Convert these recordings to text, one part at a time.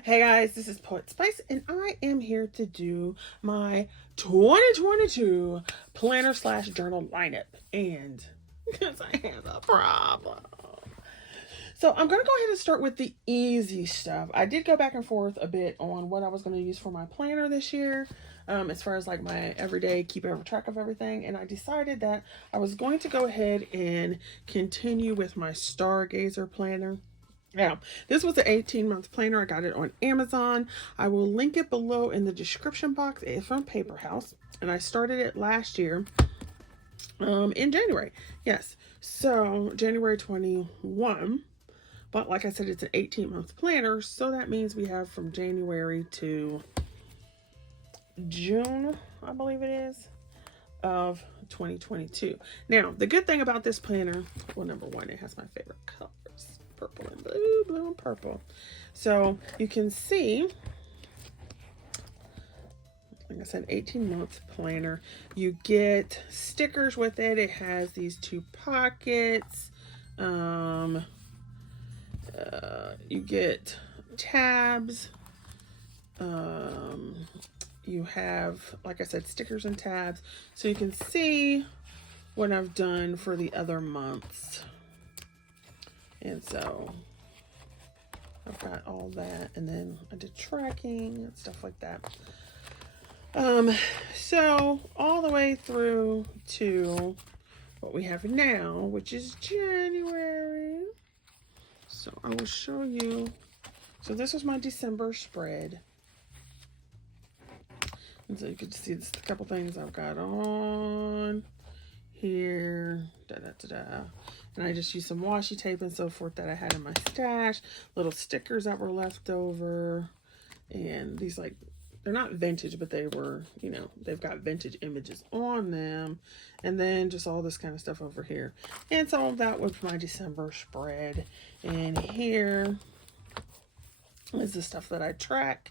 Hey guys, this is Poet Spice, and I am here to do my 2022 planner slash journal lineup. And because I have a problem. So I'm going to go ahead and start with the easy stuff. I did go back and forth a bit on what I was going to use for my planner this year. As far as like my everyday keep track of everything, and I decided that I was going to go ahead and continue with my Stargazer planner. Yeah, this was an 18-month planner. I got it on Amazon. I will link it below in the description box. It's from Paper House, and I started it last year in January. Yes, so January 21. But like I said, it's an 18-month planner, so that means we have from January to June, I believe it is, of 2022. Now, the good thing about this planner, well, number one, it has my favorite colors, purple and blue, blue and purple. So you can see, like I said, 18-month planner. You get stickers with it. It has these two pockets. You get tabs. You have, like I said, stickers and tabs, so you can see what I've done for the other months. And so I've got all that, and then I did tracking and stuff like that. So all the way through to what we have now, which is January. So I will show you. So this was my December spread. And so you can see this, a couple things I've got on here. And I just used some washi tape and so forth that I had in my stash. Little stickers that were left over. And these, like, they're not vintage, but they were, you know, they've got vintage images on them. And then just all this kind of stuff over here. And so that was my December spread. And here is the stuff that I track.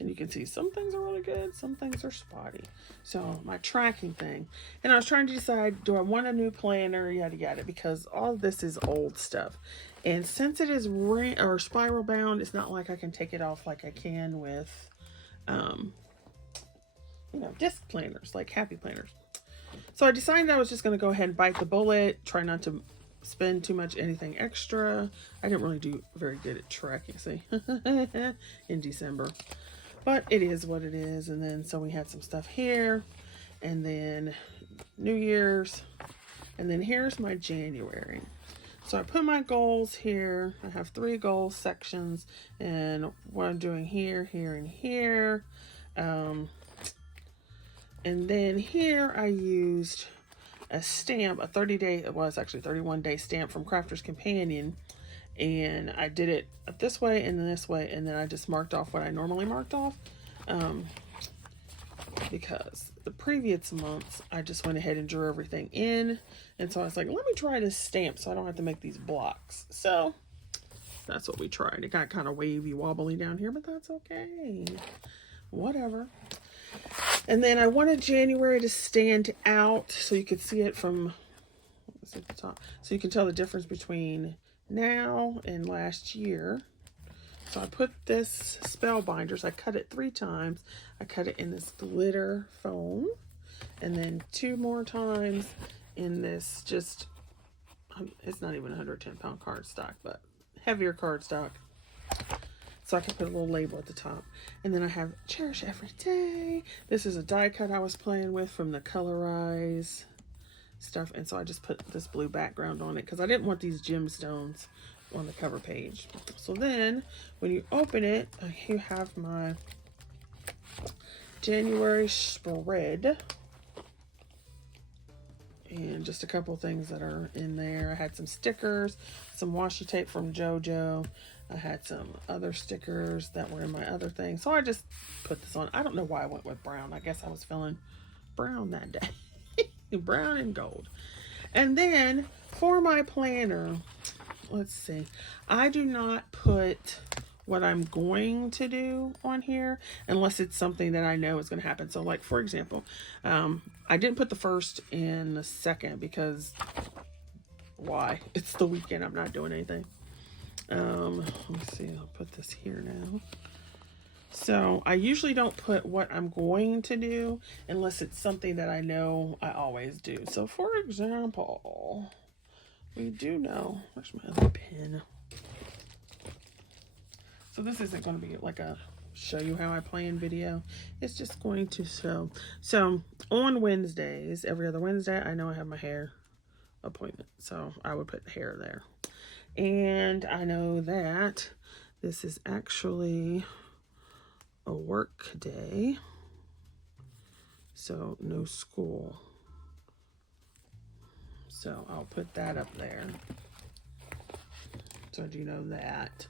And you can see some things are really good, some things are spotty. So my tracking thing. And I was trying to decide, do I want a new planner, yada yada, because all this is old stuff. And since it is or spiral bound, it's not like I can take it off like I can with, you know, disc planners, like happy planners. So I decided I was just going to go ahead and bite the bullet, try not to spend too much anything extra. I didn't really do very good at tracking, see, in December. But it is what it is. And then, so we had some stuff here. And then New Year's. And then here's my January. So I put my goals here. I have 3 goal sections. And what I'm doing here, here, and here. And then here I used a stamp, a 30-day, it was actually 31-day stamp from Crafter's Companion. And I did it this way and then this way, and then I just marked off what I normally marked off, because the previous months I just went ahead and drew everything in, and so I was like, let me try this stamp so I don't have to make these blocks. So that's what we tried. It got kind of wavy wobbly down here, but that's okay, whatever. And then I wanted January to stand out so you could see it from, let's see at the top, so you can tell the difference between now and last year. So I put this Spellbinders, I cut it 3 times. I cut it in this glitter foam, and then 2 more times in this, just, it's not even 110-pound cardstock, but heavier cardstock, so I can put a little label at the top. And then I have Cherish Every Day. This is a die cut I was playing with from the Colorize stuff, and so I just put this blue background on it because I didn't want these gemstones on the cover page. So then when you open it, you have my January spread, and just a couple things that are in there. I had some stickers, some washi tape from JoJo. I had some other stickers that were in my other thing, so I just put this on. I don't know why I went with brown. I guess I was feeling brown that day. Brown and gold. And then for my planner, let's see, I do not put what I'm going to do on here unless it's something that I know is going to happen. So like, for example, I didn't put the 1st and the 2nd because why? It's the weekend. I'm not doing anything. Let me see. I'll put this here now. So I usually don't put what I'm going to do unless it's something that I know I always do. So for example, we do know, where's my other pen? So this isn't going to be like a show you how I plan video. It's just going to show. So on Wednesdays, every other Wednesday, I know I have my hair appointment. So I would put hair there. And I know that this is actually a work day, so no school. So I'll put that up there. So I do know that.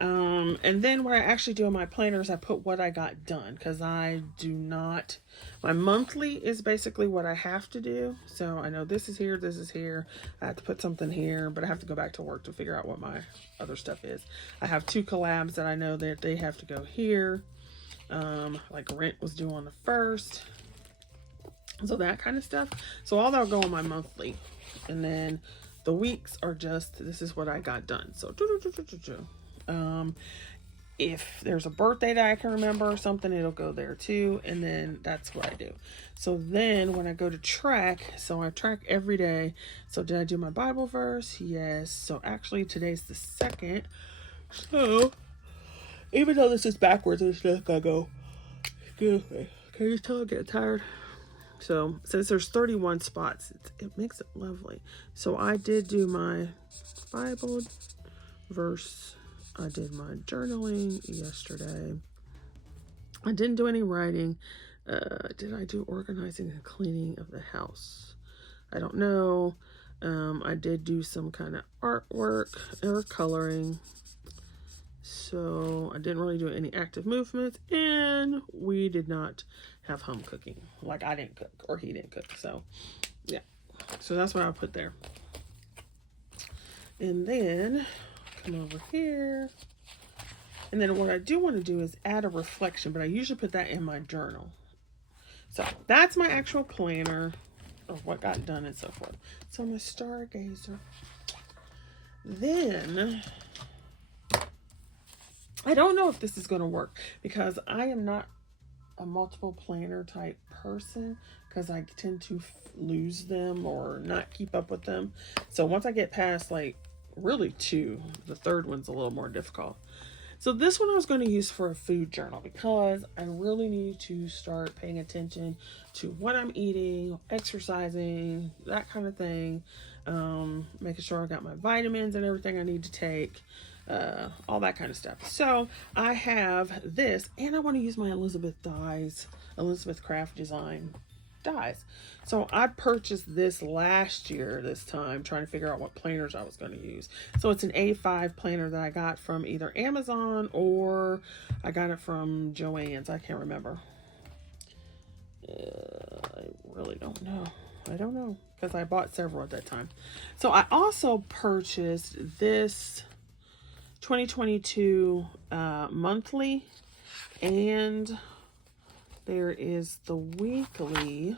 And then what I actually do in my planner is I put what I got done, because I do not, my monthly is basically what I have to do. So I know this is here, I have to put something here, but I have to go back to work to figure out what my other stuff is. I have 2 collabs that I know that they have to go here. Like rent was due on the 1st. So that kind of stuff. So all that'll go on my monthly. And then the weeks are just, this is what I got done. So if there's a birthday that I can remember or something, it'll go there too. And then that's what I do. So then when I go to track, so I track every day. So did I do my Bible verse? Yes. So actually today's the 2nd. So even though this is backwards, it's just gonna go, excuse me, can you tell I'm getting tired? So since there's 31 spots, it makes it lovely. So I did do my Bible verse. I did my journaling yesterday. I didn't do any writing. Did I do organizing and cleaning of the house? I don't know. I did do some kind of artwork or coloring. So I didn't really do any active movements, and we did not have home cooking. Like I didn't cook or he didn't cook. So yeah, so that's what I put there. And then come over here. And then what I do want to do is add a reflection, but I usually put that in my journal. So that's my actual planner of what got done and so forth. So my stargazer. Then I don't know if this is going to work because I am not a multiple planner type person, because I tend to lose them or not keep up with them. So once I get past like really 2, the 3rd one's a little more difficult. So this one I was going to use for a food journal because I really need to start paying attention to what I'm eating, exercising, that kind of thing. Making sure I got my vitamins and everything I need to take. All that kind of stuff. So I have this, and I want to use my Elizabeth Craft Design dies. So I purchased this last year this time, trying to figure out what planners I was going to use. So it's an A5 planner that I got from either Amazon or I got it from Joann's. I can't remember. I really don't know. I don't know because I bought several at that time. So I also purchased this 2022 monthly, and there is the weekly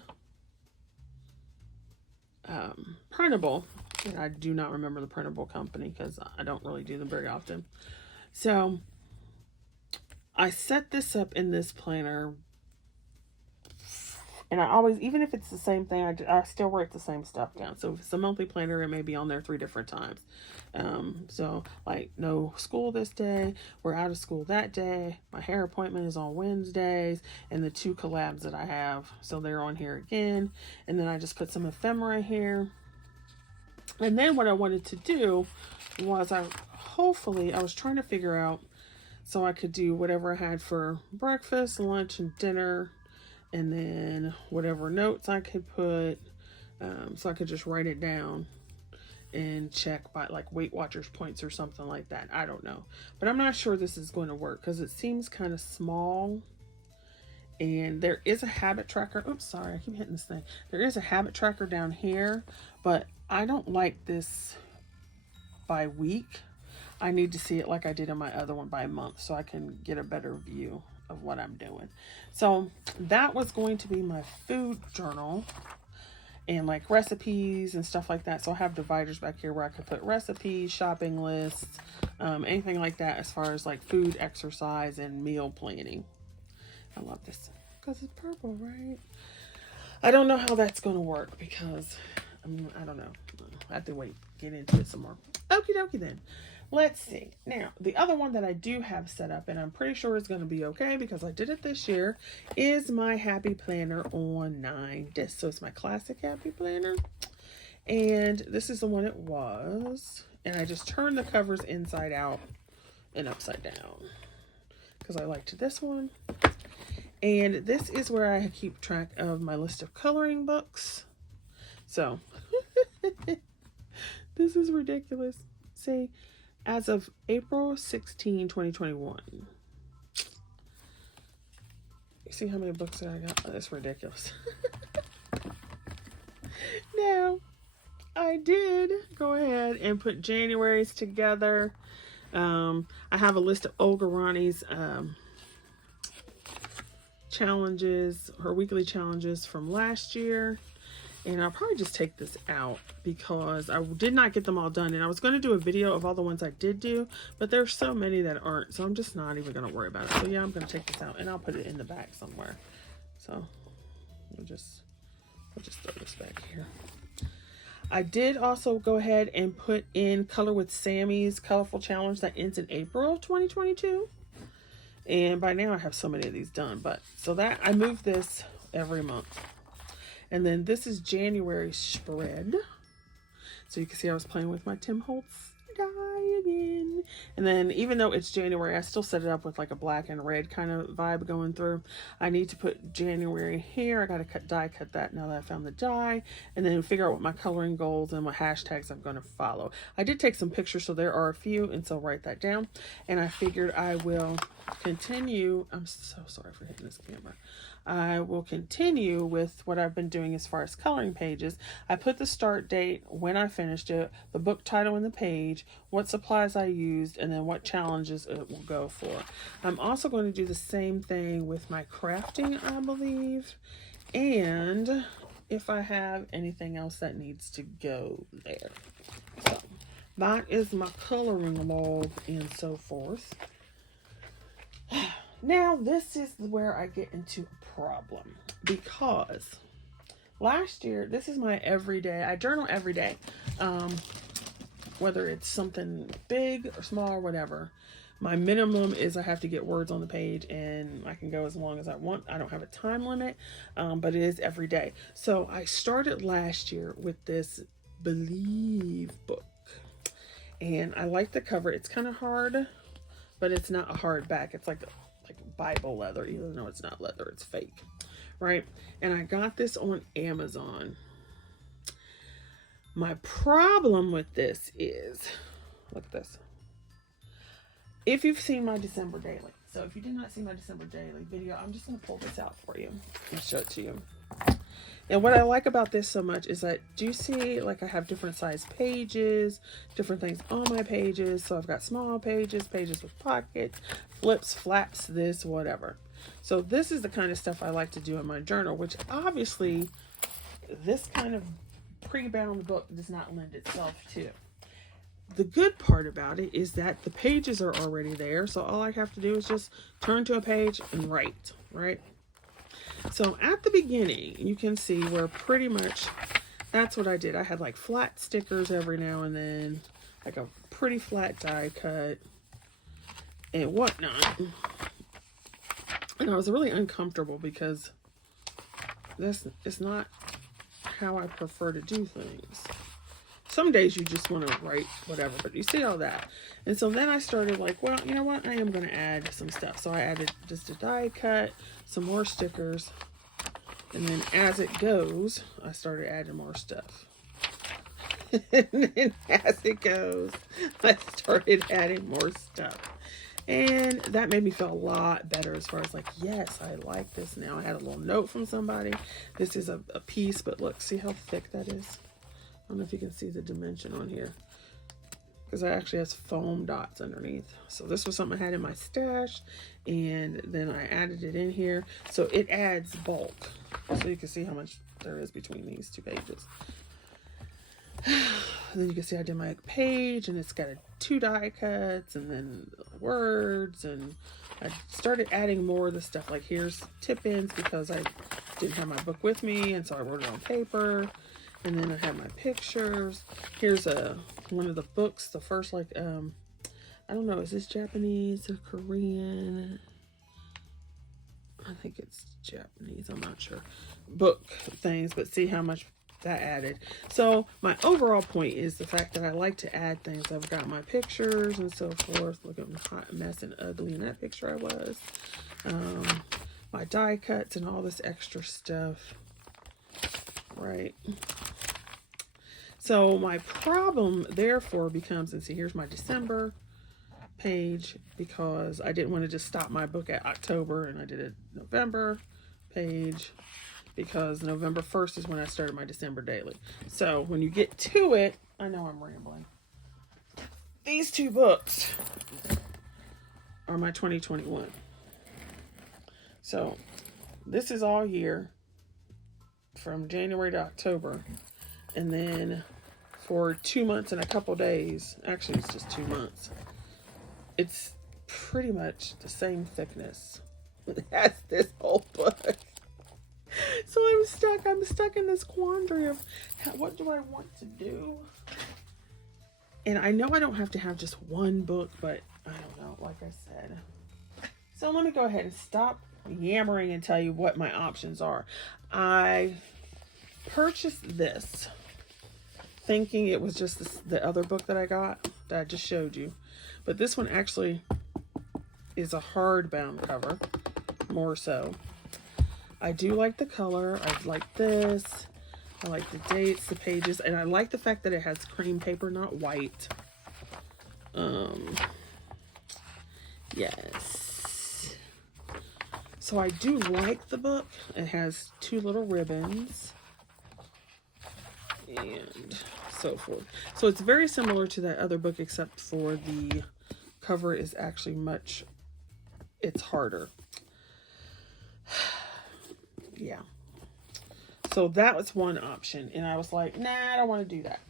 printable, and I do not remember the printable company because I don't really do them very often. So I set this up in this planner, and I always, even if it's the same thing, I still write the same stuff down. So if it's a monthly planner, it may be on there 3 different times. So like no school this day, we're out of school that day, my hair appointment is on Wednesdays, and the 2 collabs that I have, so they're on here again. And then I just put some ephemera here. And then what I wanted to do was I was trying to figure out so I could do whatever I had for breakfast, lunch, and dinner, and then whatever notes I could put, so I could just write it down and check by like Weight Watchers points or something like that. I don't know, but I'm not sure this is going to work because it seems kind of small. And there is a habit tracker. Oops, sorry, I keep hitting this thing. There is a habit tracker down here, but I don't like this by week. I need to see it like I did in my other one by month, so I can get a better view of what I'm doing. So that was going to be my food journal. and like recipes and stuff like that. So I have dividers back here where I could put recipes, shopping lists, anything like that as far as like food, exercise, and meal planning. I love this because it's purple, right? I don't know how that's going to work because I don't know. I have to wait, get into it some more. Okie dokie then. Let's see. Now, the other one that I do have set up, and I'm pretty sure it's going to be okay because I did it this year, is my Happy Planner on 9 discs. So it's my classic Happy Planner. And this is the one it was. And I just turned the covers inside out and upside down because I liked this one. And this is where I keep track of my list of coloring books. So, this is ridiculous. See, as of April 16, 2021. You see how many books that I got? Oh, that's ridiculous. Now, I did go ahead and put January's together. I have a list of Olga Ronnie's challenges, her weekly challenges from last year. And I'll probably just take this out because I did not get them all done. And I was going to do a video of all the ones I did do, but there's so many that aren't. So I'm just not even going to worry about it. So yeah, I'm going to take this out and I'll put it in the back somewhere. So we'll just throw this back here. I did also go ahead and put in Color with Sammy's colorful challenge that ends in April of 2022. And by now I have so many of these done, but so that I move this every month. And then this is January's spread. So you can see I was playing with my Tim Holtz die again. And then even though it's January, I still set it up with like a black and red kind of vibe going through. I need to put January here. I got to die cut that now that I found the die. And then figure out what my coloring goals and what hashtags I'm going to follow. I did take some pictures, so there are a few, and so write that down. And I figured I will continue. I'm so sorry for hitting this camera. I will continue with what I've been doing as far as coloring pages. I put the start date, when I finished it, the book title and the page, what supplies I used, and then what challenges it will go for. I'm also going to do the same thing with my crafting, I believe, and if I have anything else that needs to go there. So that is my coloring log and so forth. Now, this is where I get into a problem because last year, this is my everyday, I journal every day, whether it's something big or small or whatever. My minimum is I have to get words on the page and I can go as long as I want. I don't have a time limit, but it is every day. So I started last year with this Believe book and I like the cover. It's kind of hard, but it's not a hardback. It's like Bible leather, even though it's not leather, it's fake, right? And I got this on Amazon. My problem with this is, look at this. If you've seen my December daily, so if you did not see my December daily video, I'm just going to pull this out for you and show it to you. And what I like about this so much is that, do you see, like I have different size pages, different things on my pages. So I've got small pages, pages with pockets, flips, flaps, this, whatever. So this is the kind of stuff I like to do in my journal, which obviously this kind of pre-bound book does not lend itself to. The good part about it is that the pages are already there. So all I have to do is just turn to a page and write, right? So at the beginning, you can see where pretty much that's what I did. I had like flat stickers every now and then, like a pretty flat die cut and whatnot. And I was really uncomfortable because this is not how I prefer to do things. Some days you just want to write whatever, but you see all that. And so then I started like, well, you know what? I am going to add some stuff. So I added just a die cut, some more stickers. And then as it goes, I started adding more stuff. And then as it goes, I started adding more stuff. And that made me feel a lot better as far as like, yes, I like this now. I had a little note from somebody. This is a piece, but look, see how thick that is? I don't know if you can see the dimension on here because it actually has foam dots underneath. So this was something I had in my stash and then I added it in here. So it adds bulk. So you can see how much there is between these 2 pages. And then you can see I did my page, and it's got 2 die cuts, and then words, and I started adding more of the stuff. Like here's tip-ins because I didn't have my book with me, and so I wrote it on paper. And then I have my pictures. Here's one of the books, the first, like, I don't know, is this Japanese or Korean? I think it's Japanese, I'm not sure. Book things, but see how much that added. So my overall point is the fact that I like to add things. I've got my pictures and so forth. Look at my hot mess and ugly in that picture I was. My die cuts and all this extra stuff. Right. So my problem therefore becomes, and see, here's my December page, because I didn't want to just stop my book at October, and I did a November page because November 1st is when I started my December daily. So when you get to it, I know I'm rambling. These 2 books are my 2021. So this is all year from January to October. And then for 2 months and a couple days, actually it's just 2 months, it's pretty much the same thickness as this whole book. So I'm stuck in this quandary of what do I want to do? And I know I don't have to have just one book, but I don't know, like I said. So let me go ahead and stop yammering and tell you what my options are. I purchased this thinking it was just the other book that I got that I just showed you, but this one actually is a hardbound cover, more so. I do like the color. I like this. I like the dates, the pages, and I like the fact that it has cream paper, not white. Yes. So I do like the book. It has 2 little ribbons and so forth. So it's very similar to that other book, except for the cover is actually it's harder. Yeah. So that was one option, and I was like, nah, I don't want to do that.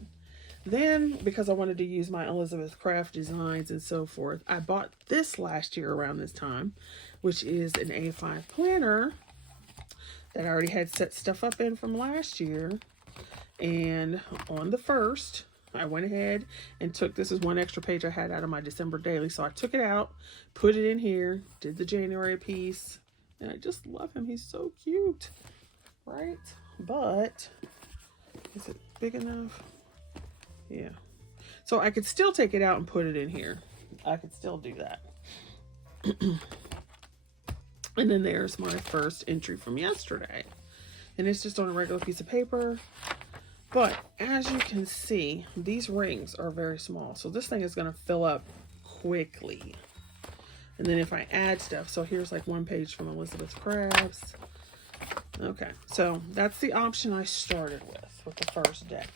Then, because I wanted to use my Elizabeth Craft designs and so forth, I bought this last year around this time, which is an A5 planner that I already had set stuff up in from last year. And on the 1st, I went ahead and took, this is one extra page I had out of my December daily. So I took it out, put it in here, did the January piece, and I just love him. He's so cute, right? But is it big enough? Yeah. So I could still take it out and put it in here. I could still do that. And then there's my first entry from yesterday. And it's just on a regular piece of paper. But as you can see, these rings are very small. So this thing is going to fill up quickly. And then if I add stuff, so here's like one page from Elizabeth Crafts. Okay, so that's the option I started with the first deck.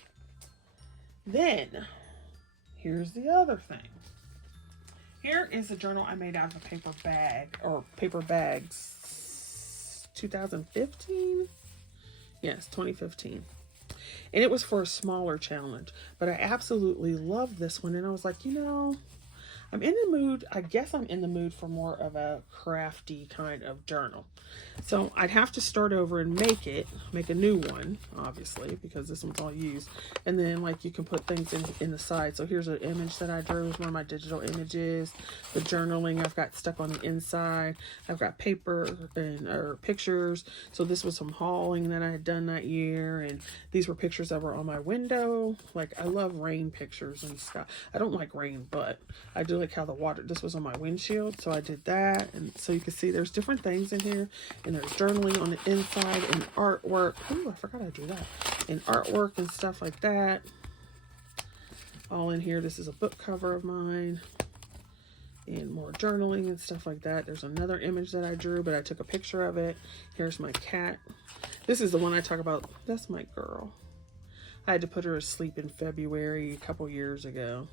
Then, here's the other thing. Here is a journal I made out of a paper bag, or paper bags, 2015? Yes, 2015. And it was for a smaller challenge, but I absolutely love this one. And I was like, you know, I'm in the mood, I guess I'm in the mood for more of a crafty kind of journal. So I'd have to start over and make a new one, obviously, because this one's all used. And then like you can put things in the side. So here's an image that I drew, is one of my digital images. The journaling I've got stuck on the inside. I've got paper or pictures. So this was some hauling that I had done that year. And these were pictures that were on my window. Like I love rain pictures and stuff. I don't like rain, but I do like how the water, this was on my windshield. So I did that. And so you can see there's different things in here. And there's journaling on the inside and artwork. Ooh, I forgot I drew that. And artwork and stuff like that. All in here. This is a book cover of mine. And more journaling and stuff like that. There's another image that I drew, but I took a picture of it. Here's my cat. This is the one I talk about. That's my girl. I had to put her to sleep in February a couple years ago.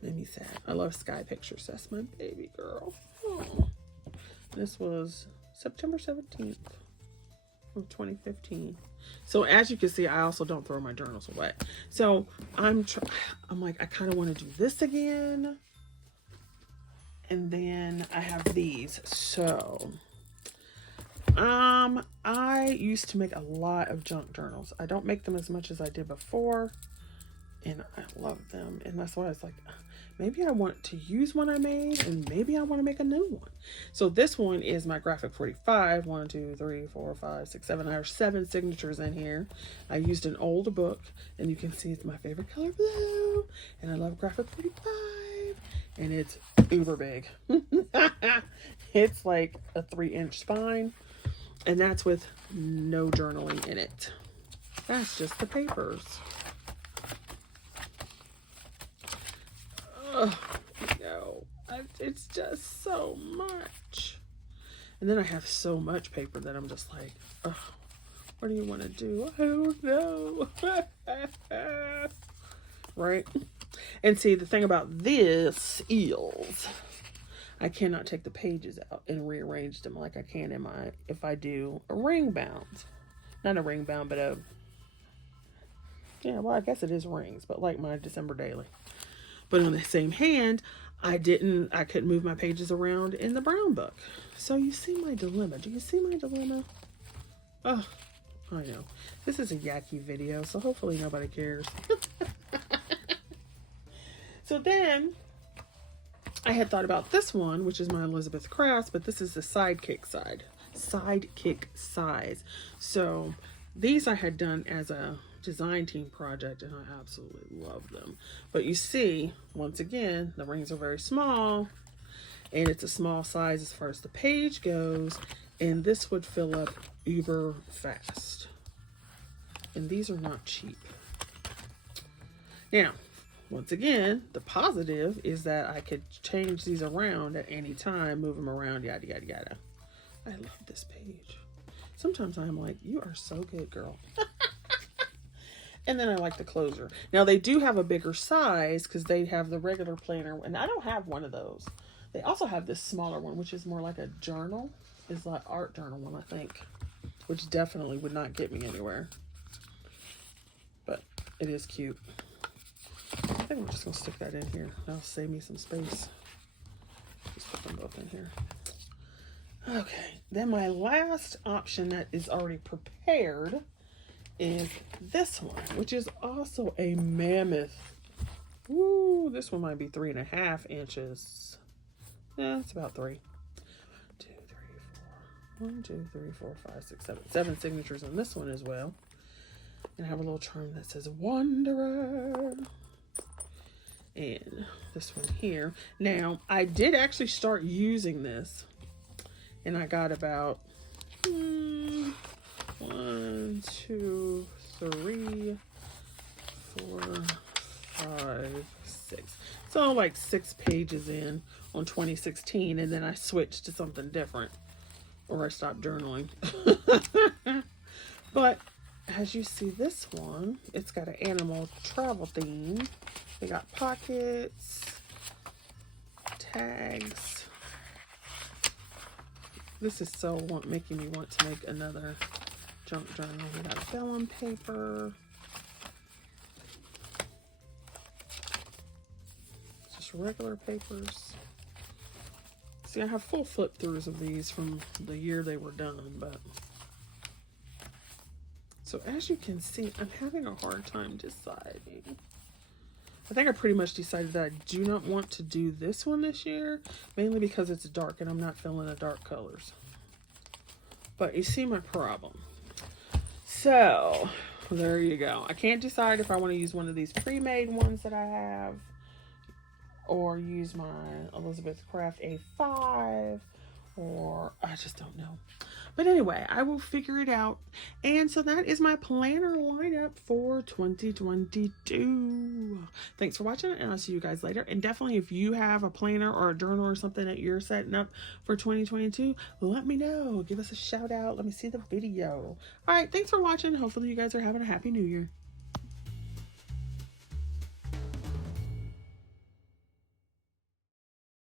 Made me sad. I love sky pictures. That's my baby girl. Oh. This was September 17th. of 2015. So as you can see, I also don't throw my journals away. So I'm like, I kind of want to do this again. And then I have these. So I used to make a lot of junk journals. I don't make them as much as I did before, and I love them. And that's why I was like, maybe I want to use one I made, and maybe I want to make a new one. So this one is my graphic 45. 1, 2, 3, 4, 5, 6, 7. I have 7 signatures in here. I used an old book, and you can see it's my favorite color, blue. And I love graphic 45, and it's uber big. It's like a 3-inch spine, and that's with no journaling in it. That's just the papers. Oh, no, it's just so much. And then I have so much paper that I'm just like, oh, what do you want to do? I don't know. Right? And see, the thing about this is I cannot take the pages out and rearrange them like I can if I do a ring bound. Not a ring bound, but yeah, well, I guess it is rings, but like my December daily. But on the same hand, I couldn't move my pages around in the brown book. So you see my dilemma. Do you see my dilemma? Oh, I know. This is a yucky video, so hopefully nobody cares. So then I had thought about this one, which is my Elizabeth Crafts, but this is the Sidekick size. So these I had done as a design team project, and I absolutely love them. But you see, once again, the rings are very small, and it's a small size as far as the page goes, and this would fill up uber fast. And these are not cheap. Now, once again, the positive is that I could change these around at any time, move them around, yada, yada, yada. I love this page. Sometimes I'm like, you are so good, girl. And then I like the closer. Now, they do have a bigger size because they have the regular planner, and I don't have one of those. They also have this smaller one, which is more like a journal. It's like art journal one, I think, which definitely would not get me anywhere. But it is cute. I think I'm just going to stick that in here. That'll save me some space. Just put them both in here. Okay. Then my last option that is already prepared is this one, which is also a mammoth. Woo, this one might be 3.5 inches. Yeah, it's about 3. 1, 2, 3, 4, 5, 6, 7. 7 signatures on this one as well. And I have a little charm that says Wanderer. And this one here. Now, I did actually start using this, and I got about 1, 2, 3, 4, 5, 6. So like 6 pages in on 2016, and then I switched to something different, or I stopped journaling. But as you see, this one, it's got an animal travel theme. They got pockets, tags. This is so making me want to make another junk journal. We got vellum paper. Just regular papers. See, I have full flip throughs of these from the year they were done, but so as you can see, I'm having a hard time deciding. I think I pretty much decided that I do not want to do this one this year, mainly because it's dark and I'm not feeling the dark colors. But you see my problem. So there you go. I can't decide if I want to use one of these pre-made ones that I have, or use my Elizabeth Craft A5, or I just don't know. But anyway, I will figure it out. And so that is my planner lineup for 2022. Thanks for watching, and I'll see you guys later. And definitely, if you have a planner or a journal or something that you're setting up for 2022, let me know. Give us a shout out. Let me see the video. All right, thanks for watching. Hopefully you guys are having a happy new year.